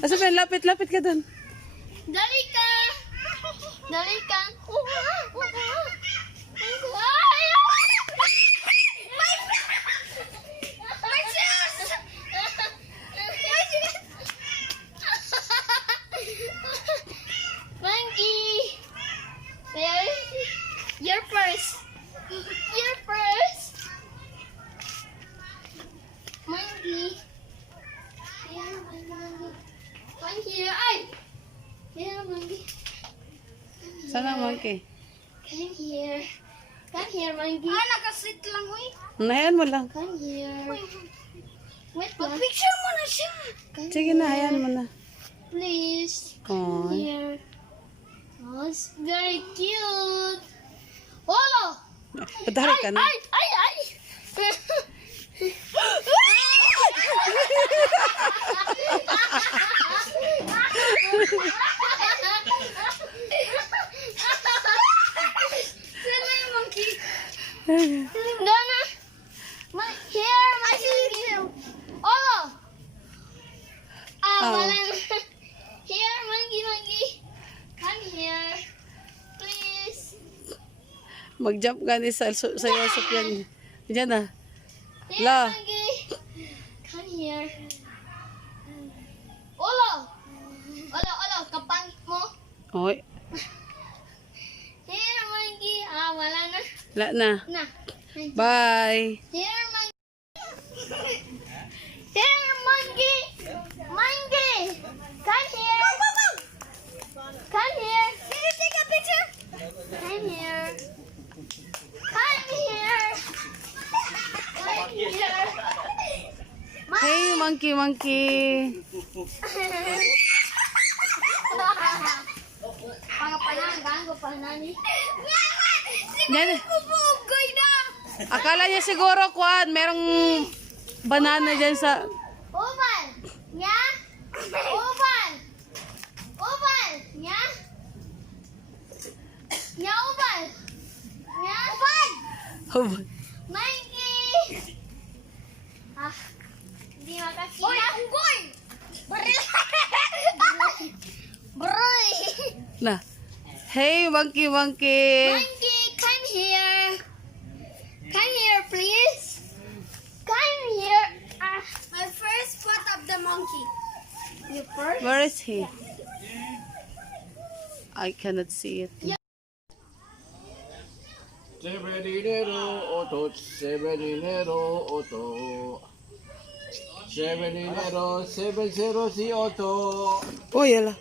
Alsufyan, lapit ka dun. Dali ka. Dali ka. Monkey. Your purse. Your purse. Monkey. Here, monkey. Monkey. Ay. Here, monkey. Sana monkey. Come here. Come here, monkey. Ah, nakasit lang, uy. Nahayan mo lang. Come here. Wait lang. Picture mo na siya. Sige na, hayan mo na. Please. Oh. Come here. Oh, it's very cute. Olo! Padari ka na. Ay! Sino yung monkey? Donna! Here, monkey! Olo! Wala na. Here, monkey! Come here. Please. Mag-jump ka ni sa Alsufyan. Diyan na. Here, La. monkey. Come here. Olo! Olo, kapang mo. Oy. Here, monkey. Wala na. La na. Na. Bye. Here, monkey. Here, monkey. Monkey. Come here. Come here. Can you take a picture? Come here. Come here. Come here. Hey, monkey. Ganggo pa nani. Yan. Akala niya siguro, Kwan, merong banana dyan sa... Oval. Nya? Oval. Oval. Nya? Nya oval. Nya? Oval. Monkey. Hindi makakita. Oy, unggoy. Broy. Na. Hey, monkey. Monkey, come here. Come here, please. Come here. My first spot of the monkey. You first? Where is he? I cannot see it. Seven dinero, auto. Seven dinero, auto. 70 si Otto. Oh, yala.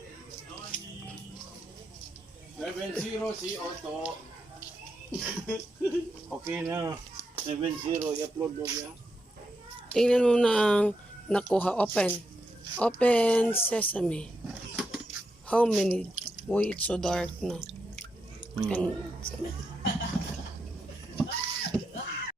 70 si Otto. Okay na. 70, i-upload mo yan. Tingnan mo na ang nakuha. Open sesame. How many? Uy, it's so dark na. Can smell.